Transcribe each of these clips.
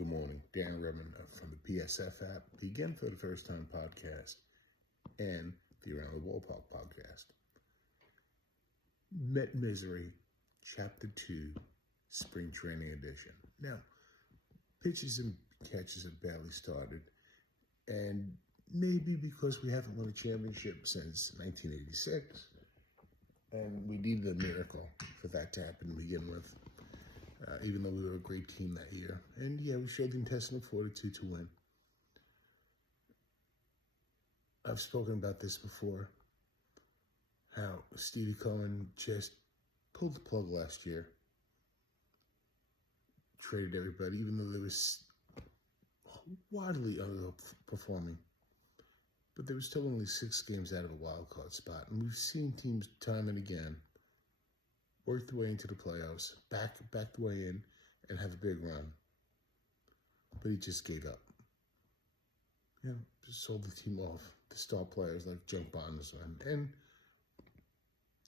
Good morning. Dan Redmond from the PSF app, the Again for the First Time podcast, and the Around the Ballpark podcast. Met Misery, Chapter 2, Spring Training Edition. Now, pitches and catches have barely started, and maybe because we haven't won a championship since 1986, and we needed a miracle for that to happen to begin with. Even though we were a great team that year. And yeah, we showed the intestinal fortitude to win. I've spoken about this before, how Stevie Cohen just pulled the plug last year, traded everybody, even though they was wildly underperforming. But they were still only 6 games out of a wild card spot. And we've seen teams time and again work the way into the playoffs, back the way in, and have a big run. But he just gave up. Just sold the team off to star players like junk bonds, and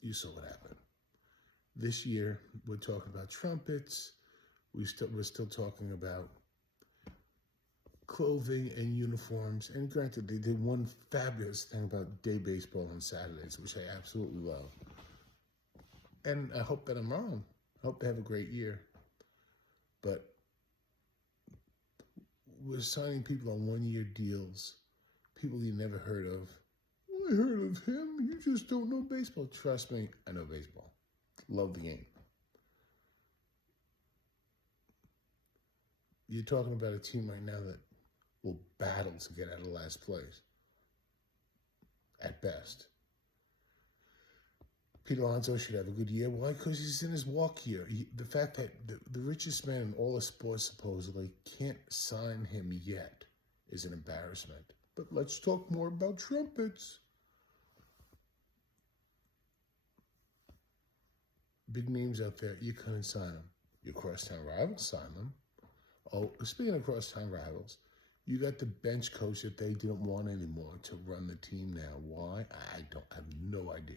you saw what happened. This year, we're talking about trumpets. We're still talking about clothing and uniforms. And granted, they did one fabulous thing about day baseball on Saturdays, which I absolutely love. And I hope that I'm wrong. I hope they have a great year. But we're signing people on 1-year deals, people you never heard of. Well, I heard of him. You just don't know baseball. Trust me, I know baseball. Love the game. You're talking about a team right now that will battle to get out of last place, at best. Pete Alonso should have a good year. Why? Because he's in his walk year. The fact that the richest man in all of sports supposedly can't sign him yet is an embarrassment. But let's talk more about trumpets. Big names out there, you couldn't sign them. Your crosstown rivals signed them. Oh, speaking of crosstown rivals, you got the bench coach that they didn't want anymore to run the team now. Why? I have no idea.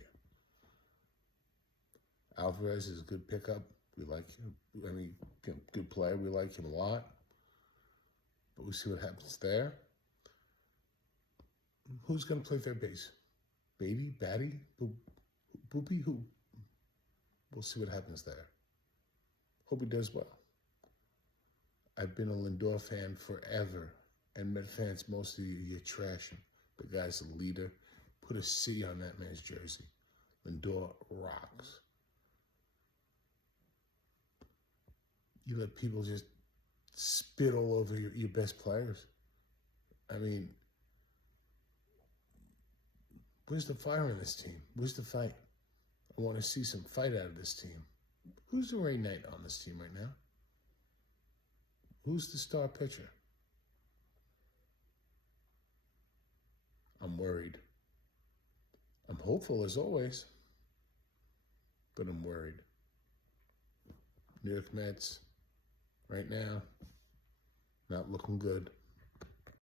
Alvarez is a good pickup. We like him. I mean, good player. We like him a lot. But we'll see what happens there. Who's going to play third base? Batty? Boopy? Who? We'll see what happens there. Hope he does well. I've been a Lindor fan forever. And Met fans, most of you trash him. The guy's a leader. Put a C on that man's jersey. Lindor rocks. You let people just spit all over your best players. I mean, where's the fire in this team? Where's the fight? I want to see some fight out of this team. Who's the Ray Knight on this team right now? Who's the star pitcher? I'm worried. I'm hopeful as always, but I'm worried. New York Mets, right now, not looking good.